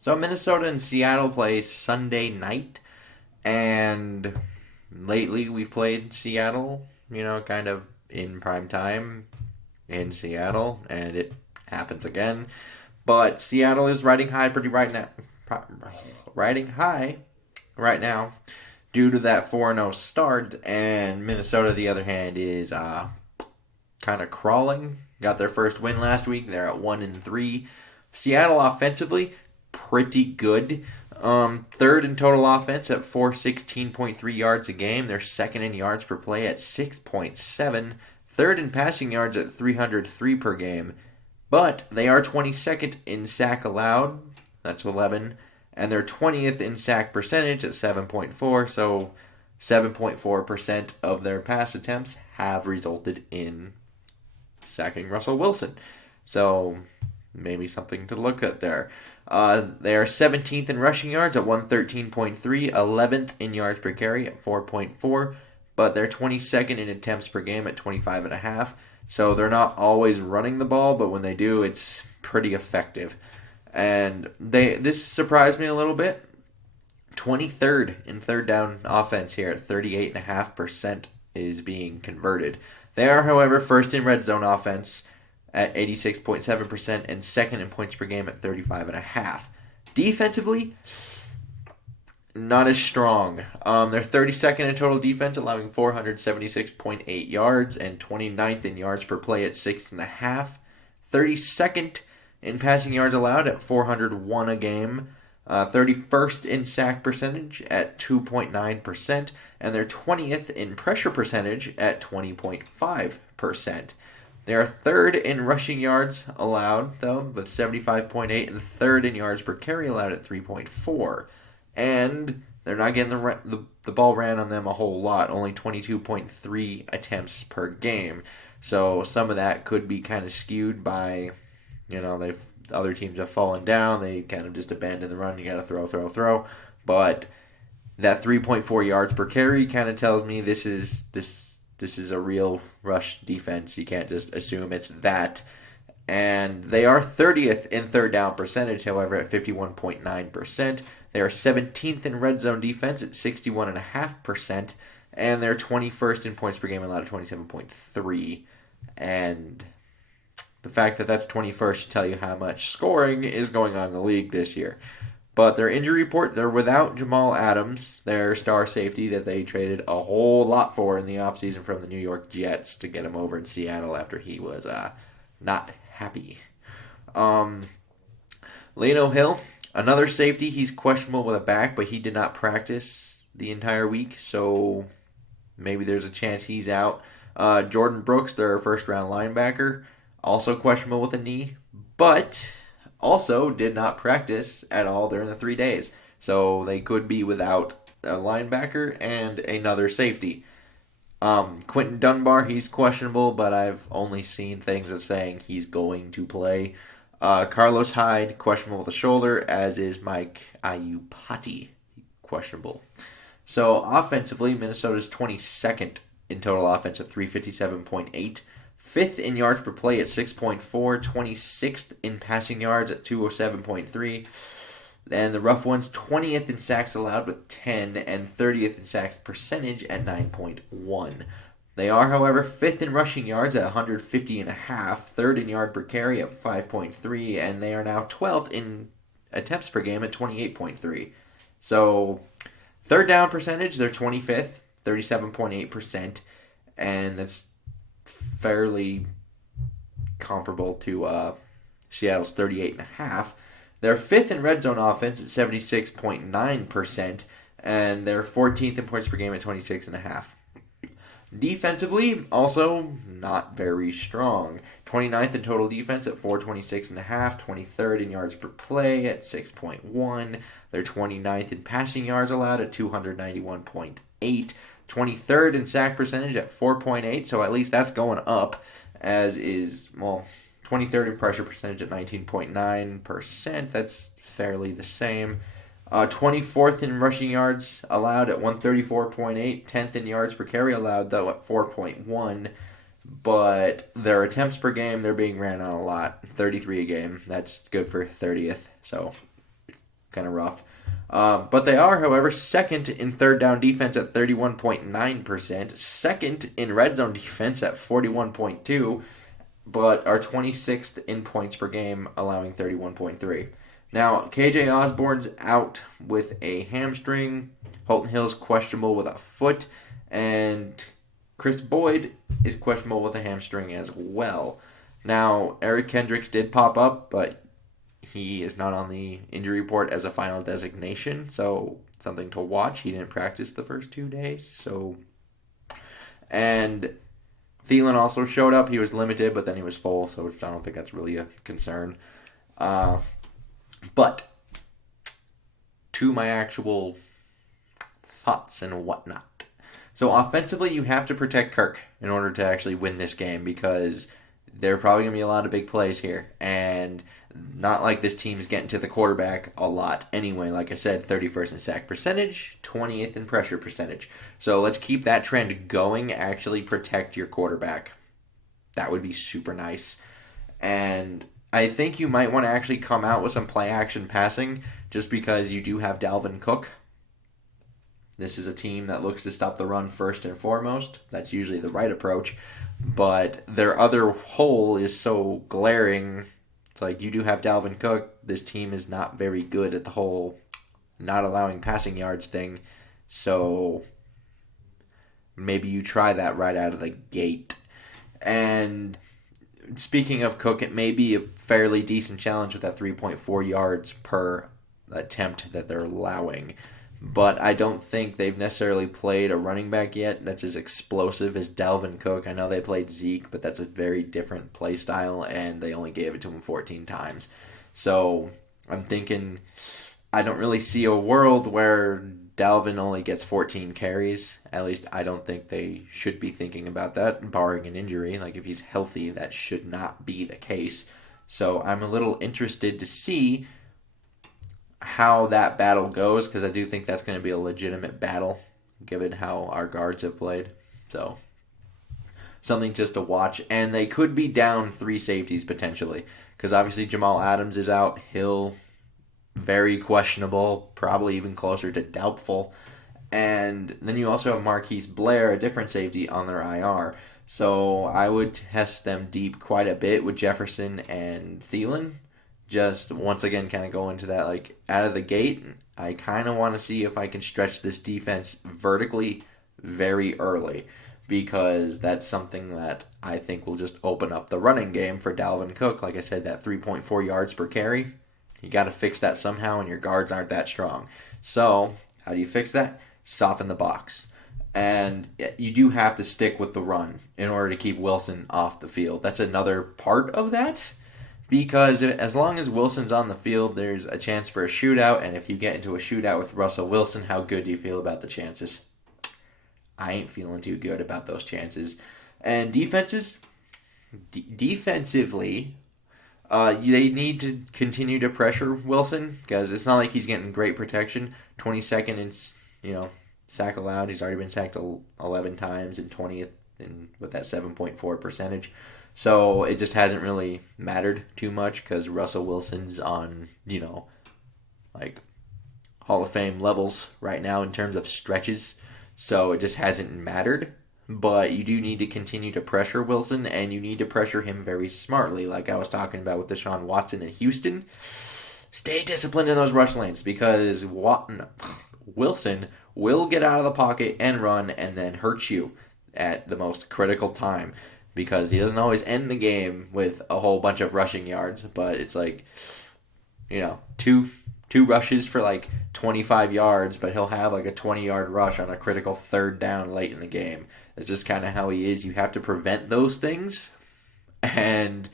So Minnesota and Seattle play Sunday night, and lately we've played Seattle, kind of in prime time in Seattle, and it happens again. But Seattle is riding high pretty right now, riding high right now due to that 4-0 start, and Minnesota, the other hand, is kind of crawling. Got their first win last week. They're at 1-3. Seattle offensively, pretty good. Third in total offense at 416.3 yards a game. They're second in yards per play at 6.7. Third in passing yards at 303 per game. But they are 22nd in sack allowed. That's 11. And they're 20th in sack percentage at 7.4. So 7.4% of their pass attempts have resulted in sacking Russell Wilson. So maybe something to look at there. They are 17th in rushing yards at 113.3, 11th in yards per carry at 4.4, but they're 22nd in attempts per game at 25.5. So they're not always running the ball, but when they do, it's pretty effective. And this surprised me a little bit. 23rd in third down offense here at 38.5% is being converted. They are, however, first in red zone offense at 86.7% and second in points per game at 35.5. Defensively, not as strong. They're 32nd in total defense, allowing 476.8 yards and 29th in yards per play at 6.5. 32nd in passing yards allowed at 401 a game. 31st in sack percentage at 2.9%, and they're 20th in pressure percentage at 20.5%. They are third in rushing yards allowed, though, with 75.8, and third in yards per carry allowed at 3.4. And they're not getting the ball ran on them a whole lot, only 22.3 attempts per game. So some of that could be kind of skewed by, other teams have fallen down. They kind of just abandon the run. You got to throw. But that 3.4 yards per carry kind of tells me this is a real rush defense. You can't just assume it's that. And they are 30th in third down percentage, however, at 51.9%. They are 17th in red zone defense at 61.5%. And they're 21st in points per game allowed at 27.3. And the fact that that's 21st should tell you how much scoring is going on in the league this year. But their injury report, they're without Jamal Adams, their star safety that they traded a whole lot for in the offseason from the New York Jets to get him over in Seattle after he was not happy. Leno Hill, another safety. He's questionable with a back, but he did not practice the entire week, so maybe there's a chance he's out. Jordan Brooks, their first-round linebacker, also questionable with a knee, but also did not practice at all during the 3 days. So they could be without a linebacker and another safety. Quentin Dunbar, he's questionable, but I've only seen things that saying he's going to play. Carlos Hyde, questionable with a shoulder, as is Mike Iupati, questionable. So offensively, Minnesota's 22nd in total offense at 357.8. 5th in yards per play at 6.4, 26th in passing yards at 207.3, and the Rough Ones 20th in sacks allowed with 10, and 30th in sacks percentage at 9.1. They are, however, 5th in rushing yards at 150.5, 3rd in yard per carry at 5.3, and they are now 12th in attempts per game at 28.3. So, third down percentage, they're 25th, 37.8%, and that's fairly comparable to Seattle's 38.5. They're 5th in red zone offense at 76.9%, and they're 14th in points per game at 26.5. Defensively, also not very strong. 29th in total defense at 426.5, 23rd in yards per play at 6.1. They're 29th in passing yards allowed at 291.8. 23rd in sack percentage at 4.8, so at least that's going up, as is, 23rd in pressure percentage at 19.9%. That's fairly the same. 24th in rushing yards allowed at 134.8. 10th in yards per carry allowed, though, at 4.1. But their attempts per game, they're being ran on a lot. 33 a game. That's good for 30th. So kind of rough. But they are, however, second in third down defense at 31.9%, second in red zone defense at 41.2%, but are 26th in points per game, allowing 31.3. Now, KJ Osborne's out with a hamstring, Holton Hill's questionable with a foot, and Chris Boyd is questionable with a hamstring as well. Now, Eric Kendricks did pop up, but he is not on the injury report as a final designation, so something to watch. He didn't practice the first 2 days, so... And Thielen also showed up. He was limited, but then he was full, so I don't think that's really a concern. But to my actual thoughts and whatnot. So offensively, you have to protect Kirk in order to actually win this game because there are probably going to be a lot of big plays here. And not like this team is getting to the quarterback a lot anyway. Like I said, 31st in sack percentage, 20th in pressure percentage. So let's keep that trend going. Actually protect your quarterback. That would be super nice. And I think you might want to actually come out with some play-action passing just because you do have Dalvin Cook. This is a team that looks to stop the run first and foremost. That's usually the right approach. But their other hole is so glaring. It's like you do have Dalvin Cook. This team is not very good at the whole not allowing passing yards thing. So maybe you try that right out of the gate. And speaking of Cook, it may be a fairly decent challenge with that 3.4 yards per attempt that they're allowing. But I don't think they've necessarily played a running back yet that's as explosive as Dalvin Cook. I know they played Zeke, but that's a very different play style, and they only gave it to him 14 times. So I'm thinking I don't really see a world where Dalvin only gets 14 carries. At least I don't think they should be thinking about that, barring an injury. Like if he's healthy, that should not be the case. So I'm a little interested to see how that battle goes, because I do think that's going to be a legitimate battle, given how our guards have played. So, something just to watch. And they could be down 3 safeties, potentially, because obviously Jamal Adams is out. Hill, very questionable, probably even closer to doubtful. And then you also have Marquise Blair, a different safety, on their IR. So, I would test them deep quite a bit with Jefferson and Thielen. Just once again kind of go into that like out of the gate. I kind of want to see if I can stretch this defense vertically very early because that's something that I think will just open up the running game for Dalvin Cook. Like I said, that 3.4 yards per carry, you got to fix that somehow and your guards aren't that strong. So how do you fix that? Soften the box. And you do have to stick with the run in order to keep Wilson off the field. That's another part of that. Because as long as Wilson's on the field, there's a chance for a shootout. And if you get into a shootout with Russell Wilson, how good do you feel about the chances? I ain't feeling too good about those chances. And defensively, they need to continue to pressure Wilson because it's not like he's getting great protection. 22nd in sack allowed. He's already been sacked 11 times and 20th with that 7.4 percentage. So it just hasn't really mattered too much because Russell Wilson's on, like Hall of Fame levels right now in terms of stretches. So it just hasn't mattered. But you do need to continue to pressure Wilson, and you need to pressure him very smartly, like I was talking about with Deshaun Watson in Houston. Stay disciplined in those rush lanes because Wilson will get out of the pocket and run and then hurt you at the most critical time. Because he doesn't always end the game with a whole bunch of rushing yards, but it's like, two rushes for like 25 yards, but he'll have like a 20-yard rush on a critical third down late in the game. It's just kind of how he is. You have to prevent those things and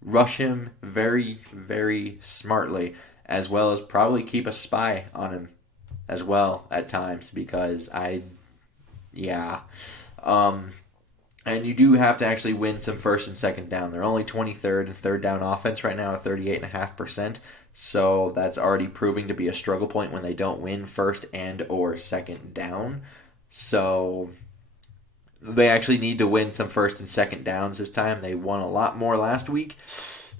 rush him very, very smartly, as well as probably keep a spy on him as well at times because and you do have to actually win some first and second down. They're only 23rd and third down offense right now at 38.5%. So that's already proving to be a struggle point when they don't win first and or second down. So they actually need to win some first and second downs this time. They won a lot more last week.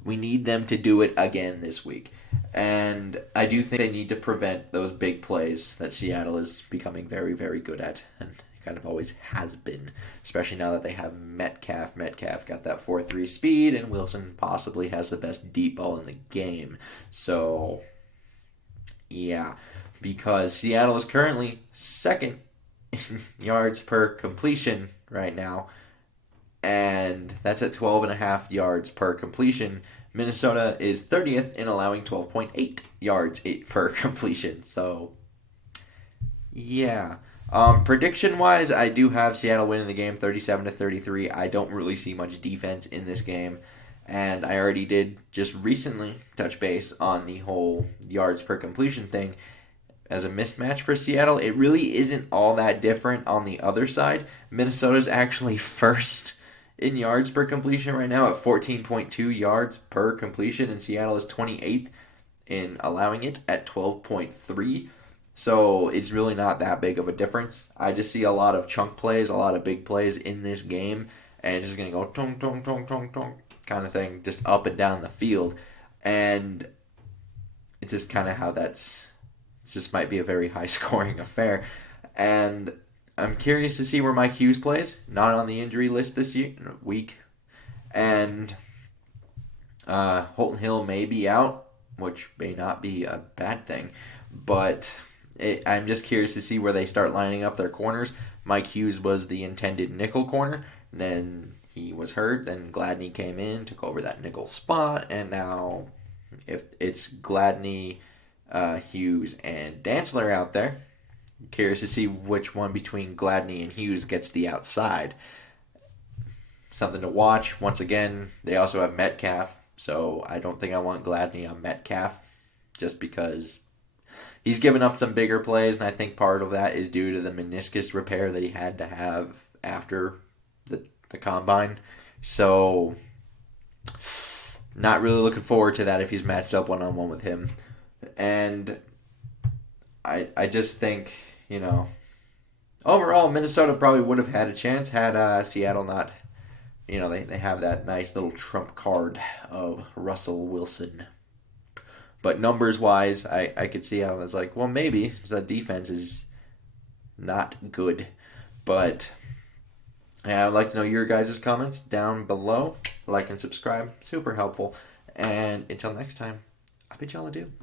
We need them to do it again this week. And I do think they need to prevent those big plays that Seattle is becoming very, very good at, and kind of always has been, especially now that they have Metcalf. Metcalf got that 4.3 speed, and Wilson possibly has the best deep ball in the game. So, yeah, because Seattle is currently second in yards per completion right now, and that's at 12.5 yards per completion. Minnesota is 30th in allowing 12.8 yards per completion. So, yeah. Prediction wise, I do have Seattle winning the game 37-33. I don't really see much defense in this game. And I already did just recently touch base on the whole yards per completion thing as a mismatch for Seattle. It really isn't all that different on the other side. Minnesota's actually first in yards per completion right now at 14.2 yards per completion, and Seattle is 28th in allowing it at 12.3. So it's really not that big of a difference. I just see a lot of chunk plays, a lot of big plays in this game, and it's just going to go tong, tong, tong, tong, tong kind of thing, just up and down the field. And it's just kind of how it just might be a very high scoring affair. And I'm curious to see where Mike Hughes plays. Not on the injury list this week. And Holton Hill may be out, which may not be a bad thing. But I'm just curious to see where they start lining up their corners. Mike Hughes was the intended nickel corner. Then he was hurt. Then Gladney came in, took over that nickel spot. And now if it's Gladney, Hughes, and Dantzler out there, curious to see which one between Gladney and Hughes gets the outside. Something to watch. Once again, they also have Metcalf, so I don't think I want Gladney on Metcalf just because he's given up some bigger plays, and I think part of that is due to the meniscus repair that he had to have after the combine. So, not really looking forward to that if he's matched up one-on-one with him. And I just think, overall, Minnesota probably would have had a chance had Seattle not, they have that nice little trump card of Russell Wilson. But numbers-wise, I could see how I was like, well, maybe the defense is not good. But I'd like to know your guys' comments down below. Like and subscribe. Super helpful. And until next time, I bid y'all adieu.